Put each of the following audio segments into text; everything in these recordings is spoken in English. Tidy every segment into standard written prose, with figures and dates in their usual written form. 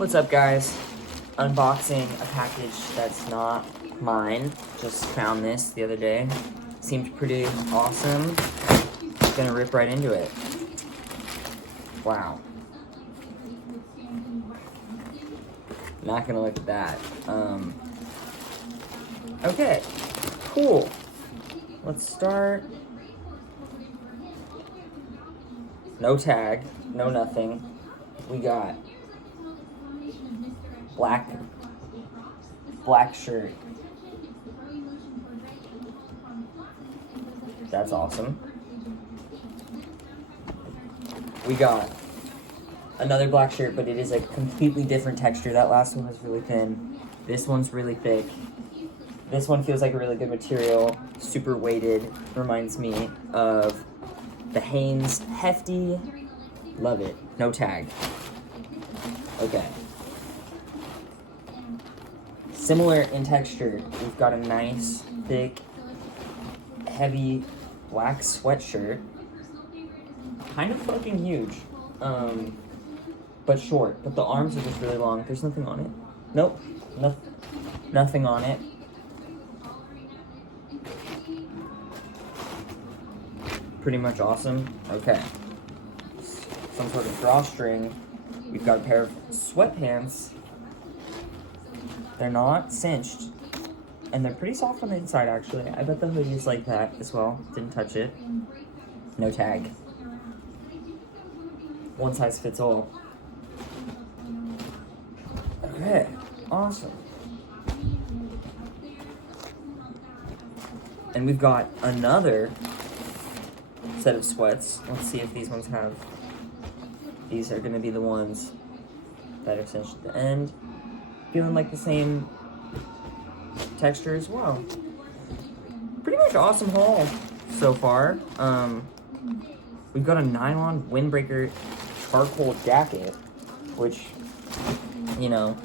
What's up, guys? Unboxing a package that's not mine. Just found this the other day. Seemed pretty awesome. Gonna rip right into it. Wow. Not gonna look at that. Okay, cool. Let's start. No tag, no nothing. We got black shirt. That's awesome. We got another black shirt, but it is a completely different texture. That last one was really thin. This one's really thick. This one feels like a really good material. Super weighted. Reminds me of the Hanes Hefty. Love it. No tag. Okay. Similar in texture. We've got a nice, thick, heavy black sweatshirt. Kind of fucking huge. But short. But the arms are just really long. There's nothing on it. Nope. Nothing on it. Pretty much awesome. Okay. Some sort of drawstring. We've got a pair of sweatpants. They're not cinched. And they're pretty soft on the inside, actually. I bet the hoodie is like that as well. Didn't touch it. No tag. One size fits all. Okay. Awesome. And we've got another set of sweats. Let's see if these ones have. These are going to be the ones that are cinched at the end. Feeling like the same texture as well. Pretty much awesome haul so far. We've got a nylon windbreaker charcoal jacket, which, you know.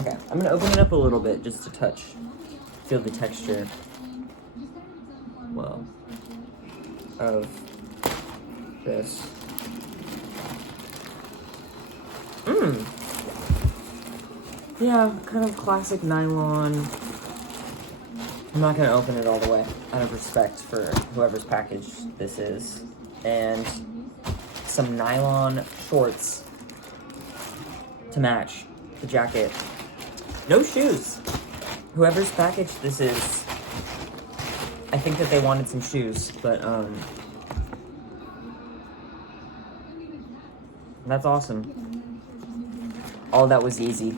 Okay, I'm going to open it up a little bit just to feel the texture. Well, of this. Yeah, kind of classic nylon. I'm not gonna open it all the way out of respect for whoever's package this is. And some nylon shorts to match the jacket. No shoes. Whoever's package this is, I think that they wanted some shoes, but that's awesome. All that was easy.